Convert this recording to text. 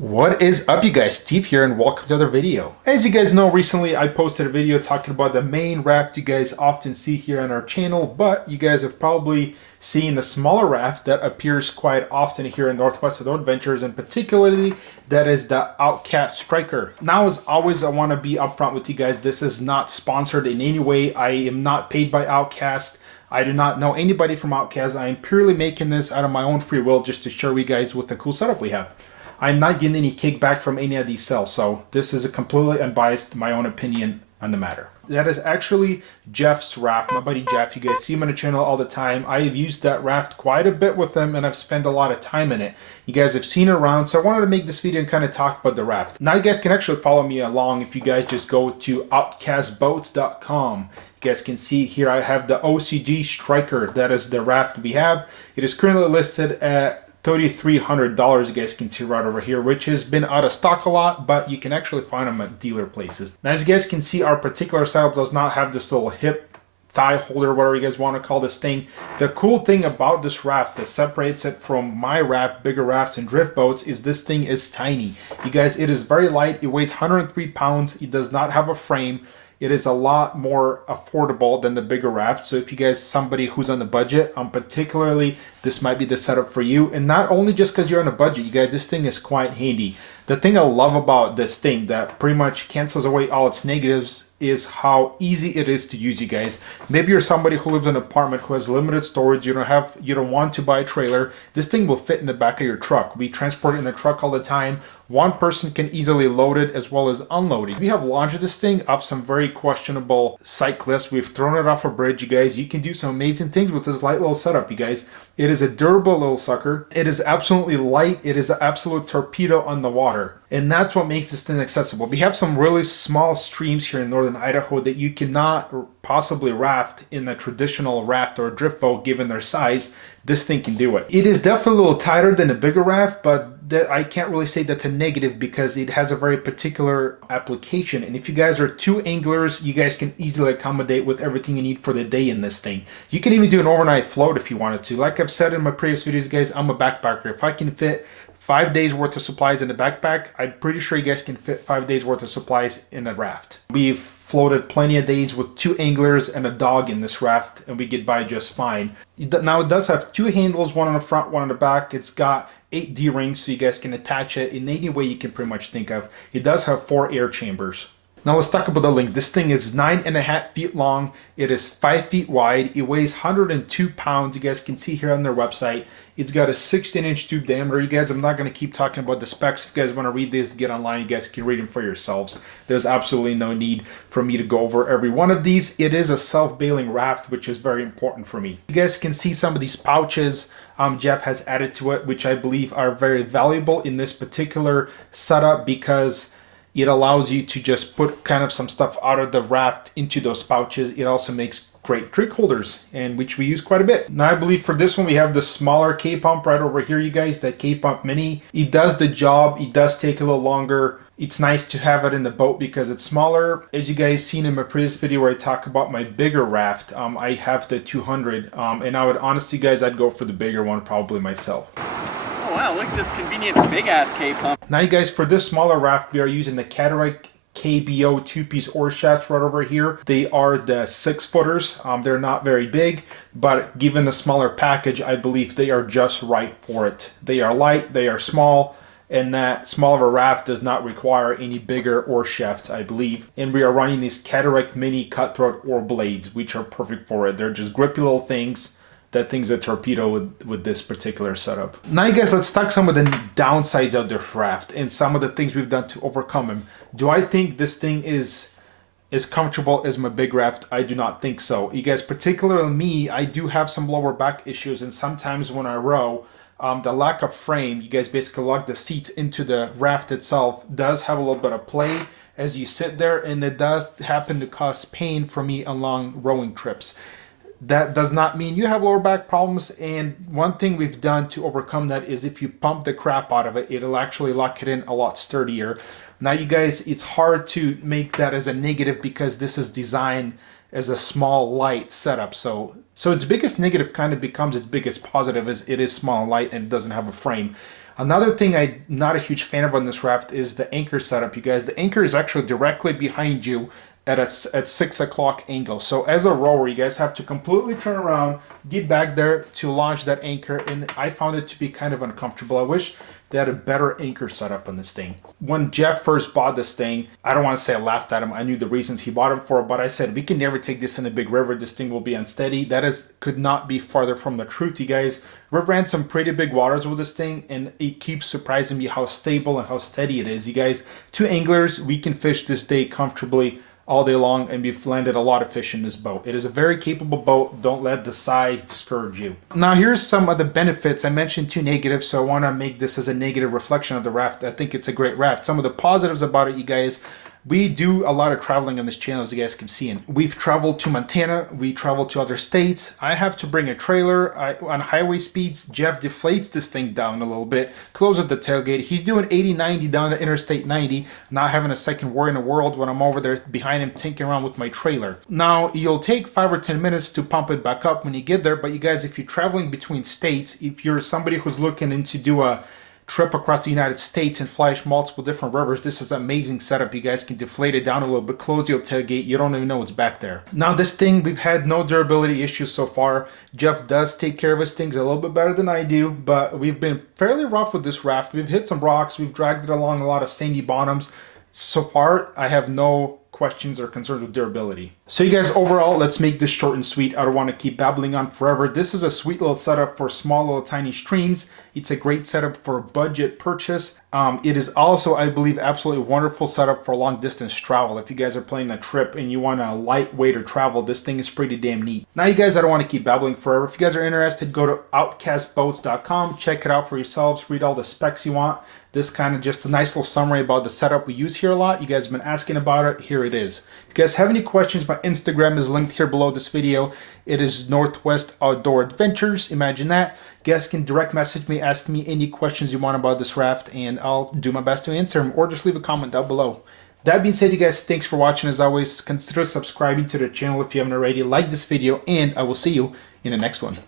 What is up, you guys? Steve here and welcome to another video. As you guys know, recently I posted a video talking about the main raft you guys often see here on our channel, but you guys have probably seen the smaller raft that appears quite often here in Northwest Adventures, and particularly that is the OutCast Striker. Now, as always, I want to be upfront with you guys. This is not sponsored in any way. I am not paid by OutCast. I do not know anybody from OutCast. I am purely making this out of my own free will just to show you guys what the cool setup we have. I'm not getting any kickback from any of these sales, so this is a completely unbiased, my own opinion on the matter. That is actually Jeff's raft, my buddy Jeff. You guys see him on the channel all the time. I have used that raft quite a bit with him, and I've spent a lot of time in it. You guys have seen it around, so I wanted to make this video and kind of talk about the raft. Now you guys can actually follow me along if you guys just go to outcastboats.com. You guys can see here I have the OSG Striker. That is the raft we have. It is currently listed at $3,300. You guys can see right over here, which has been out of stock a lot, but you can actually find them at dealer places. Now, as you guys can see, our particular setup does not have this little hip thigh holder, whatever you guys want to call this thing. The cool thing about this raft that separates it from my raft, bigger rafts and drift boats, is this thing is tiny. You guys, it is very light. It weighs 103 pounds. It does not have a frame. It is a lot more affordable than the bigger raft. So if you guys, somebody who's on the budget, particularly, this might be the setup for you. And not only just because you're on a budget, you guys, this thing is quite handy. The thing I love about this thing that pretty much cancels away all its negatives is how easy it is to use, you guys. Maybe you're somebody who lives in an apartment who has limited storage, you don't want to buy a trailer. This thing will fit in the back of your truck. We transport it in the truck all the time. One person can easily load it as well as unload it. We have launched this thing off some very questionable cyclists. We've thrown it off a bridge, you guys. You can do some amazing things with this light little setup, you guys. It is a durable little sucker. It is absolutely light. It is an absolute torpedo on the water. And that's what makes this thing accessible. We have some really small streams here in northern Idaho that you cannot possibly raft in a traditional raft or drift boat given their size. This thing can do it. It is definitely a little tighter than a bigger raft, but I can't really say that's a negative because it has a very particular application. And if you guys are two anglers, you guys can easily accommodate with everything you need for the day in this thing. You can even do an overnight float if you wanted to. Like I've said in my previous videos, guys, I'm a backpacker. If I can fit 5 days worth of supplies in a backpack, I'm pretty sure you guys can fit 5 days worth of supplies in a raft. We've floated plenty of days with 2 anglers and a dog in this raft, and we get by just fine. Now it does have 2 handles, one on the front, one on the back. It's got 8 D-rings, so you guys can attach it in any way you can pretty much think of. It does have 4 air chambers. Now let's talk about the length. This thing is 9.5 feet long. It is 5 feet wide. It weighs 102 pounds. You guys can see here on their website. It's got a 16-inch tube diameter. You guys, I'm not going to keep talking about the specs. If you guys want to read this, get online. You guys can read them for yourselves. There's absolutely no need for me to go over every one of these. It is a self-bailing raft, which is very important for me. You guys can see some of these pouches Jeff has added to it, which I believe are very valuable in this particular setup because it allows you to just put kind of some stuff out of the raft into those pouches. It also makes great drink holders, and which we use quite a bit. Now I believe for this one we have the smaller K-pump right over here, you guys, that K-pump mini. It does the job. It does take a little longer. It's nice to have it in the boat because it's smaller. As you guys seen in my previous video where I talk about my bigger raft, I have the 200, and I would honestly, guys, I'd go for the bigger one probably myself. Oh wow, look at this convenient big-ass K-pump. Now you guys, for this smaller raft, we are using the Cataract KBO 2-piece oar shafts right over here. They are the 6-footers. They're not very big, but given the smaller package, I believe they are just right for it. They are light, they are small, and that small of a raft does not require any bigger oar shafts, I believe. And we are running these Cataract Mini Cutthroat oar blades, which are perfect for it. They're just grippy little things. That thing's a torpedo with this particular setup. Now you guys, let's talk some of the downsides of this raft and some of the things we've done to overcome them. Do I think this thing is as comfortable as my big raft? I do not think so. You guys, particularly me, I do have some lower back issues, and sometimes when I row, the lack of frame, you guys basically lug the seats into the raft itself, does have a little bit of play as you sit there, and it does happen to cause pain for me along rowing trips. That does not mean you have lower back problems, and one thing we've done to overcome that is if you pump the crap out of it, it'll actually lock it in a lot sturdier. Now you guys, it's hard to make that as a negative because this is designed as a small light setup, so its biggest negative kind of becomes its biggest positive, as it is small and light and it doesn't have a frame. Another thing I'm not a huge fan of on this raft is the anchor setup, you guys. The anchor is actually directly behind you at 6 o'clock angle. So as a rower, you guys have to completely turn around, get back there to launch that anchor, and I found it to be kind of uncomfortable. I wish they had a better anchor setup on this thing. When Jeff first bought this thing, I don't want to say I laughed at him. I knew the reasons he bought it for, but I said, we can never take this in a big river. This thing will be unsteady. Could not be farther from the truth, you guys. We've ran some pretty big waters with this thing, and it keeps surprising me how stable and how steady it is, you guys. Two anglers, we can fish this day comfortably all day long, and we've landed a lot of fish in this boat. It is a very capable boat. Don't let the size discourage you. Now here's some of the benefits. I mentioned two negatives, so I want to make this as a negative reflection of the raft. I think it's a great raft. Some of the positives about it, you guys, we do a lot of traveling on this channel, as you guys can see. And we've traveled to Montana. We traveled to other states. I have to bring a trailer. On highway speeds, Jeff deflates this thing down a little bit, closes the tailgate. He's doing 80, 90 down to Interstate 90, not having a second worry in the world when I'm over there behind him tinkering around with my trailer. Now, you'll take 5 or 10 minutes to pump it back up when you get there. But you guys, if you're traveling between states, if you're somebody who's looking into do a trip across the United States and fly multiple different rivers, this is an amazing setup. You guys can deflate it down a little bit, close your tailgate, you don't even know what's back there. Now this thing, we've had no durability issues so far. Jeff does take care of his things a little bit better than I do, but we've been fairly rough with this raft. We've hit some rocks, we've dragged it along a lot of sandy bottoms. So far, I have no questions or concerns with durability. So you guys, overall, let's make this short and sweet. I don't want to keep babbling on forever. This is a sweet little setup for small little tiny streams. It's a great setup for a budget purchase. It is also, I believe, absolutely wonderful setup for long distance travel. If you guys are planning a trip and you want a lightweight or travel, this thing is pretty damn neat. Now you guys, I don't want to keep babbling forever. If you guys are interested, go to outcastboats.com, check it out for yourselves, read all the specs you want. This kind of just a nice little summary about the setup we use here a lot. You guys have been asking about it. Here it is. If you guys have any questions, my Instagram is linked here below this video. It is Northwest Outdoor Adventures. Imagine that. You guys can direct message me, ask me any questions you want about this raft, and I'll do my best to answer them, or just leave a comment down below. That being said, you guys, thanks for watching. As always, consider subscribing to the channel if you haven't already. Like this video, and I will see you in the next one.